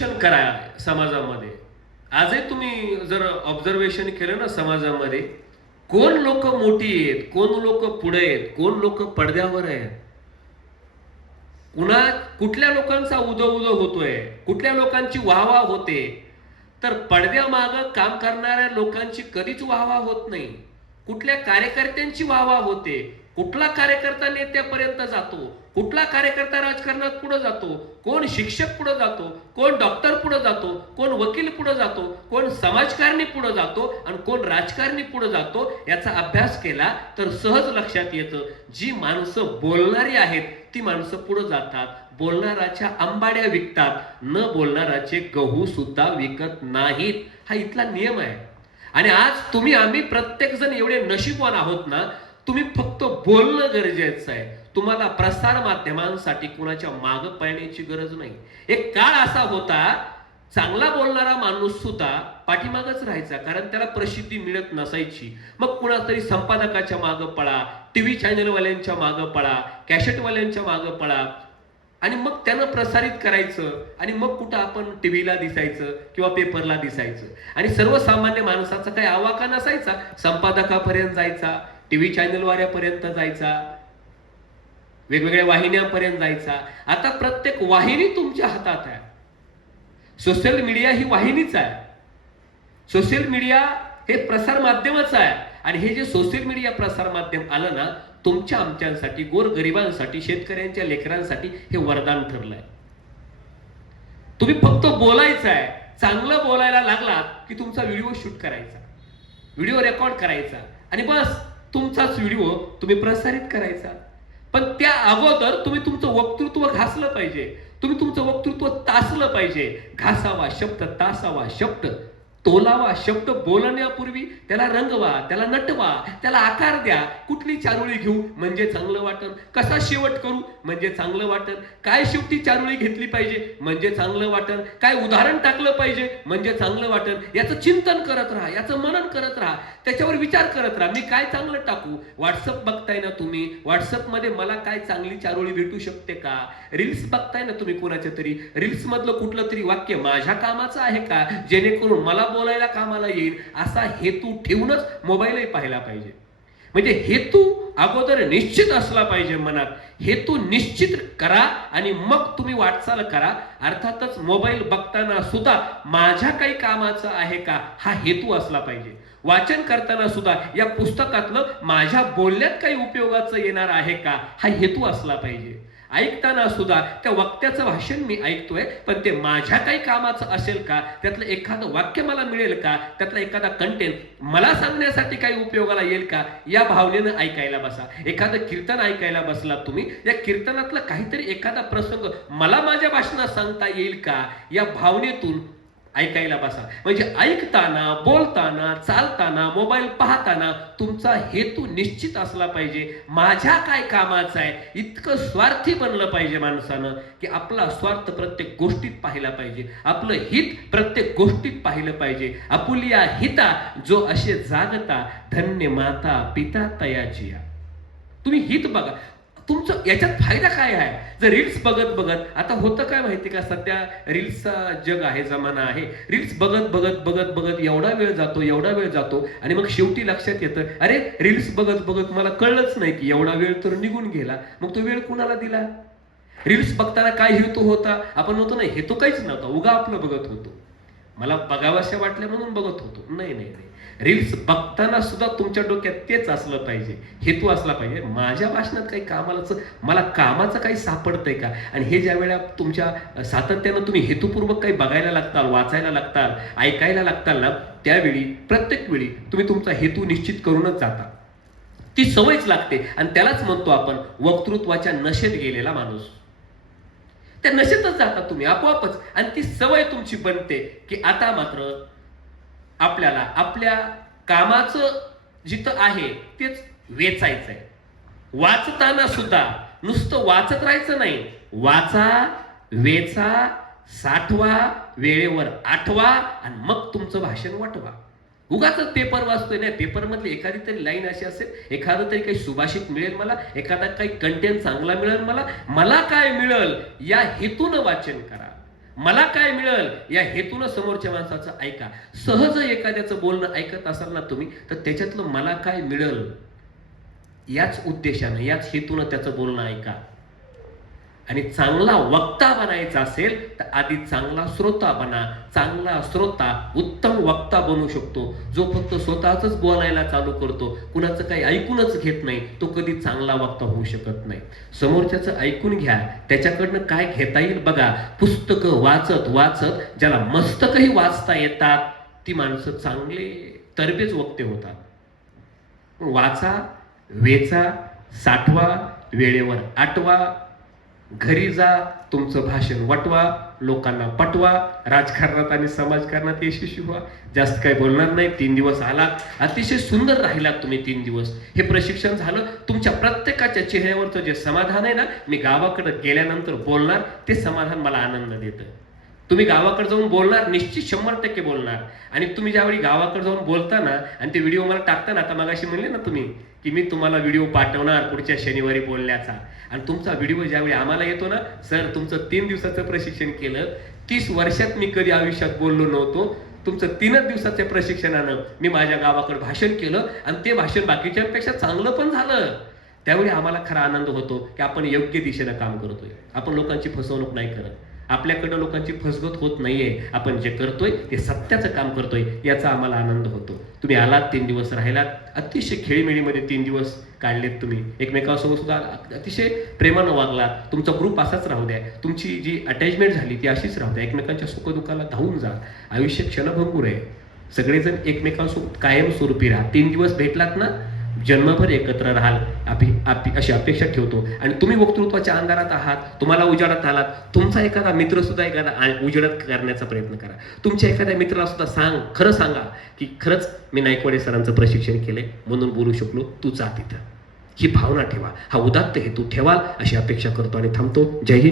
करा समाजामध्ये. आजही तुम्ही जर ऑब्झर्वेशन केलं ना समाजामध्ये, कोण लोक मोठी आहेत, कोण लोक पुढे आहेत, कोण लोक पडद्यावर आहेत, कुणा कुठल्या लोकांचा उदो उदो होतोय, कुठल्या लोकांची वाहवा होते, तर पडद्यामागं काम करणाऱ्या लोकांची कधीच वाहवा होत नाही. कुठल्या कार्यकर्त्यांची वाहवा होते, कुठला कार्यकर्ता नेत्यापर्यंत जातो, कुठला कार्यकर्ता राजकारणात पुढे जातो, कोण शिक्षक पुढे जातो, कोण डॉक्टर पुढे जातो, कोण वकील पुढे जातो, कोण समाजकारणी पुढे जातो आणि कोण राजकारणी पुढे जातो, याचा अभ्यास केला तर सहज लक्षात येतं जी माणसं बोलणारी आहेत ती माणसं पुढे जातात, बोलणाराच्या आंबाड्या विकतात, न बोलणाराचे गहू सुद्धा विकत नाहीत. हा इथला नियम आहे. आणि आज तुम्ही आम्ही प्रत्येक जण एवढे नशीबवान आहोत ना, तुम्ही फक्त बोलणं गरजेचं आहे. तुम्हाला प्रसार माध्यमांसाठी कुणाच्या मागं पळण्याची गरज नाही. एक काळ असा होता, चांगला बोलणारा माणूस सुद्धा पाठीमागच राहायचा, कारण त्याला प्रसिद्धी मिळत नसायची. मग कुणातरी संपादकाच्या मागं पळा, टीव्ही चॅनलवाल्यांच्या मागं पळा, कॅसेटवाल्यांच्या मागं पळा, आणि मग त्यानं प्रसारित करायचं, आणि मग कुठं आपण टीव्हीला दिसायचं किंवा पेपरला दिसायचं. आणि सर्वसामान्य माणसाचा काही आवाका नसायचा, संपादकापर्यंत जायचा, टीव्ही चॅनलवाल्यापर्यंत जायचा, वेगवेगळ्या वाहिन्यांपर्यंत जायचा. आता प्रत्येक वाहिनी तुमच्या हातात आहे. सोशल मीडिया ही वाहिनीच आहे. सोशल मीडिया हे प्रसार माध्यमच आहे. आणि हे जे सोशल मीडिया प्रसार माध्यम आलं ना, तुमच्या आमच्यासाठी, गोरगरिबांसाठी, शेतकऱ्यांच्या लेकरांसाठी हे वरदान ठरलंय. तुम्ही फक्त बोलायचं आहे. चांगलं बोलायला लागलात की तुमचा व्हिडिओ शूट करायचा, व्हिडिओ रेकॉर्ड करायचा, आणि बस तुमचाच व्हिडिओ तुम्ही प्रसारित करायचा. पण त्या अगोदर तुम्ही तुमचं वक्तृत्व घासलं पाहिजे, तुम्ही तुमचं वक्तृत्व तासलं पाहिजे. घासावा शब्द, तासावा शब्द, तोलावा शब्द बोलण्यापूर्वी त्याला रंगवा, त्याला नटवा, त्याला आकार द्या. कुठली चारोळी घेऊ म्हणजे चांगलं वाटन, कसा शेवट करू म्हणजे चांगलं वाटन, काय शेवटी चारोळी घेतली पाहिजे म्हणजे चांगलं वाटन, काय उदाहरण टाकलं पाहिजे म्हणजे चांगलं वाटन, याचं चिंतन करत राहा, याचं मनन करत राहा, त्याच्यावर विचार करत राहा. मी काय चांगलं टाकू? व्हॉट्सअप बघताय ना तुम्ही, व्हॉट्सअपमध्ये मला काय चांगली चारोळी भेटू शकते का? रील्स बघताय ना तुम्ही कोणाच्या तरी, रील्स मधलं कुठलं तरी वाक्य माझ्या कामाचं आहे का, जेणेकरून मला बोलायला कामाला येईल, असा हेतू ठेवूनच मोबाईलही पाहायला पाहिजे. म्हणजे हेतू अगोदर निश्चित असला पाहिजे मनात. हेतू निश्चित करा आणि मग तुम्ही वाटचाल करा. अर्थातच मोबाईल बघताना सुद्धा माझ्या काही कामाचं आहे का हा हेतू असला पाहिजे. वाचन करताना सुद्धा या पुस्तकातलं माझ्या बोलण्यात काही उपयोगाचं येणार आहे का हा हेतू असला पाहिजे. ऐकताना सुद्धा त्या वक्त्याचं भाषण मी ऐकतोय, पण ते माझ्या काही कामाचं असेल का, त्यातलं एखादं वाक्य मला मिळेल का, त्यातला एखादा कंटेंट मला सांगण्यासाठी काही उपयोगाला येईल का, या भावनेनं ऐकायला बसा. एखादं कीर्तन ऐकायला बसला तुम्ही, या कीर्तनातला काहीतरी एखादा प्रसंग मला माझ्या भाषणात सांगता येईल का, या भावनेतून ऐकायला बसा. म्हणजे ऐकताना, बोलताना, चालताना, मोबाईल पाहताना तुमचा हेतू निश्चित असला पाहिजे. माझ्या काय कामाचं आहे, इतकं स्वार्थी बनलं पाहिजे माणसानं की आपला स्वार्थ प्रत्येक गोष्टीत पाहिला पाहिजे, आपलं हित प्रत्येक गोष्टीत पाहिलं पाहिजे. आपुलिया हिता जो असे जागता, धन्य माता पिता तयाचिया. तुम्ही हित बघा, तुमचं याच्यात फायदा काय आहे. जर रील्स बघत बघत, आता होतं काय माहिती का, सध्या रील्सचा जग आहे, जमाना आहे. रील्स बघत बघत बघत बघत एवढा वेळ जातो, एवढा वेळ जातो, आणि मग शेवटी लक्षात येतं, अरे रील्स बघत बघत मला कळलंच नाही की एवढा वेळ तर निघून गेला. मग तो वेळ कुणाला दिला? रील्स बघताना काय हेतू होता? आपण म्हणतो ना हेतू काहीच नव्हता, उगा आपलं बघत होतो, मला बघावशा वाटल्या म्हणून बघत होतो. नाही नाही नाही, रील्स बघताना सुद्धा तुमच्या डोक्यात तेच असलं पाहिजे, हेतू असला पाहिजे. माझ्या भाषणात काही कामाचं, मला कामाचं काही सापडतंय का? आणि हे ज्या वेळेला तुमच्या सातत्यानं तुम्ही हेतुपूर्वक काही बघायला लागताल, वाचायला लागताल, ऐकायला लागताल ना, त्यावेळी प्रत्येक वेळी तुम्ही तुमचा हेतू निश्चित करूनच जाता. ती सवयच लागते, आणि त्यालाच म्हणतो आपण वक्तृत्वाच्या नशेत गेलेला माणूस. त्या नशेतच जाता तुम्ही आपोआपच, आणि ती सवय तुमची बनते की आता मात्र आपल्याला आपल्या कामाचं जिथं आहे तेच वेचायचंय. वाचताना सुद्धा नुसतं वाचत राहायचं नाही, वाचा, वेचा, साठवा, वेळेवर आठवा, आणि मग तुमचं भाषण वाटवा. उगाच पेपर वाचतोय ना, पेपर मधली एखादी तरी लाईन अशी असेल, एखादं तरी काही सुभाषित मिळेल मला, एखादा काही कंटेंट चांगला मिळेल मला, मला काय मिळेल या हेतून वाचन करा. मला काय मिळेल या हेतून समोरच्या माणसाचं ऐका. सहज एखाद्याचं बोलणं ऐकत असाल ना तुम्ही, तर त्याच्यातलं मला काय मिळेल याच उद्देशानं, याच हेतून त्याचं बोलणं ऐका. आणि चांगला वक्ता बनायचा असेल तर आधी चांगला श्रोता बना. चांगला श्रोता उत्तम वक्ता बनू शकतो. जो फक्त स्वतःच बोलायला चालू करतो, कुणाचं काही ऐकूनच घेत नाही, तो कधी चांगला वक्ता होऊ शकत नाही. समोरच्याचं ऐकून घ्या, त्याच्याकडनं काय घेता येईल बघा. पुस्तकं वाचत वाचत ज्याला मस्तकही वाचता येतात ती माणसं चांगले तरबेज वक्ते होतात. वाचा, वेचा, साठवा, वेळेवर आठवा, घरी जा, तुमचं भाषण वटवा, लोकांना पटवा, राजकारणात आणि समाजकारणात यशस्वी व्हा. जास्त काही बोलणार नाही. 3 दिवस आलात, अतिशय सुंदर राहिलात तुम्ही 3 दिवस. हे प्रशिक्षण झालं. तुमच्या प्रत्येकाच्या चेहऱ्यावरचं जे समाधान आहे ना, मी गावाकडे गेल्यानंतर बोलणार ते समाधान मला आनंद देतं. तुम्ही गावाकडे जाऊन बोलणार, निश्चित 100% बोलणार. आणि तुम्ही ज्यावेळी गावाकडे जाऊन बोलता ना आणि ते व्हिडिओ मला टाकता ना, आता मगाशी म्हणले ना तुम्ही की मी तुम्हाला व्हिडिओ पाठवणार पुढच्या शनिवारी बोलण्याचा, आणि तुमचा व्हिडिओ ज्यावेळी आम्हाला येतो ना, सर तुमचं 3 दिवसाचं प्रशिक्षण केलं, 30 वर्षात मी कधी आयुष्यात बोललो नव्हतो, तुमचं 3च दिवसाच्या प्रशिक्षणानं मी माझ्या गावाकडे भाषण केलं आणि ते भाषण बाकीच्यांपेक्षा चांगलं पण झालं. त्यावेळी आम्हाला खरा आनंद होतो की आपण योग्य दिशेनं काम करतोय, आपण लोकांची फसवणूक नाही करत, आपल्याकडं लोकांची फसगत होत नाहीये, आपण जे करतोय ते सत्याचं काम करतोय, याचा आम्हाला आनंद होतो. तुम्ही आलात, 3 दिवस राहिलात, अतिशय खेळीमेळीमध्ये 3 दिवस काढलेत तुम्ही. एकमेकांसोबत सुद्धा अतिशय प्रेमानं वागलात. तुमचा ग्रुप असाच राहू द्या. तुमची जी अटॅचमेंट झाली ती अशीच राहू द्या. एकमेकांच्या सुखदुःखाला धावून जा. आयुष्य क्षणभंगूर आहे. सगळेजण एकमेकांसोबत कायमस्वरूपी राहा. 3 दिवस भेटलात ना, जन्मभर एकत्र राहाल अशी अपेक्षा ठेवतो. आणि तुम्ही वक्तृत्वाच्या अंधारात आहात, तुम्हाला उजाडात आलात, तुमचा एखादा मित्र सुद्धा एखादा उजाडात करण्याचा प्रयत्न करा. तुमच्या एखाद्या मित्राला सुद्धा खरं सांगा की खरंच मी नायकवाडे सरांचं प्रशिक्षण केलंय म्हणून बोलू शकलो, तू जा तिथं. ही भावना ठेवा, हा उदात्त हेतू ठेवाल अशी अपेक्षा करतो आणि थांबतो. जय हिंद.